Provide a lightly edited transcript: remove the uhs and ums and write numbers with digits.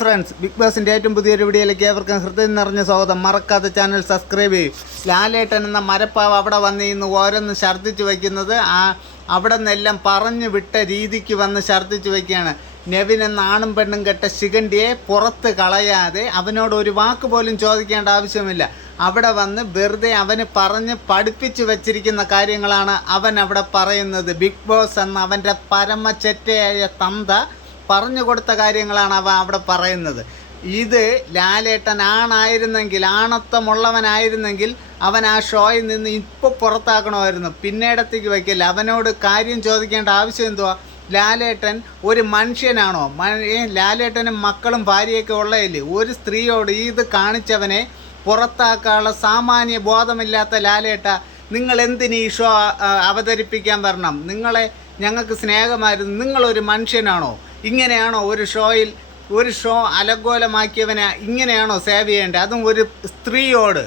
Friends, big ബോസിൻ്റെ ഏറ്റവും പുതിയൊരു വീഡിയോയിലേക്ക് ഏവർക്കും ഹൃദയം നിറഞ്ഞ സ്വാഗതം. മറക്കാതെ ചാനൽ സബ്സ്ക്രൈബ് ചെയ്യും. ലാലേട്ടൻ എന്ന മരപ്പാവ് അവിടെ വന്ന് ഇന്ന് ഓരോന്ന് ഛർദ്ദിച്ച് വയ്ക്കുന്നത് അവിടെ നിന്നെല്ലാം പറഞ്ഞു വിട്ട രീതിക്ക് വന്ന് ഛർദ്ദിച്ച് വയ്ക്കുകയാണ്. നെവിൻ എന്ന ആണും പെണ്ണും കെട്ട ശിഖണ്ഡിയെ പുറത്ത് കളയാതെ അവനോട് ഒരു വാക്ക് പോലും ചോദിക്കേണ്ട ആവശ്യമില്ല. അവിടെ വന്ന് വെറുതെ അവന് പറഞ്ഞ് പഠിപ്പിച്ച് വച്ചിരിക്കുന്ന കാര്യങ്ങളാണ് അവൻ അവിടെ പറയുന്നത്. ബിഗ് ബോസ് എന്ന അവൻ്റെ പരമചെറ്റയായ തന്ത പറഞ്ഞു കൊടുത്ത കാര്യങ്ങളാണ് അവൻ അവിടെ പറയുന്നത്. ഇത് ലാലേട്ടൻ ആണത്വമുള്ളവനായിരുന്നെങ്കിൽ അവൻ ആ ഷോയിൽ നിന്ന് ഇപ്പോൾ പുറത്താക്കണമായിരുന്നു, പിന്നീടത്തേക്ക് വയ്ക്കില്ല. അവനോട് കാര്യം ചോദിക്കേണ്ട ആവശ്യം എന്തുവാ? ലാലേട്ടൻ ഒരു മനുഷ്യനാണോ? ലാലേട്ടനും മക്കളും ഭാര്യയൊക്കെ ഉള്ളതില്ലേ? ഒരു സ്ത്രീയോട് ഇത് കാണിച്ചവനെ പുറത്താക്കാനുള്ള സാമാന്യ ബോധമില്ലാത്ത ലാലേട്ട, നിങ്ങൾ എന്തിന് ഈ ഷോ അവതരിപ്പിക്കാൻ വരണം? ഞങ്ങൾക്ക് സ്നേഹമായിരുന്നു. നിങ്ങളൊരു മനുഷ്യനാണോ? ഇങ്ങനെയാണോ ഒരു ഷോ അലങ്കോലമാക്കിയവനെ ഇങ്ങനെയാണോ സേവ് ചെയ്യേണ്ടത്? അതും ഒരു സ്ത്രീയോട്.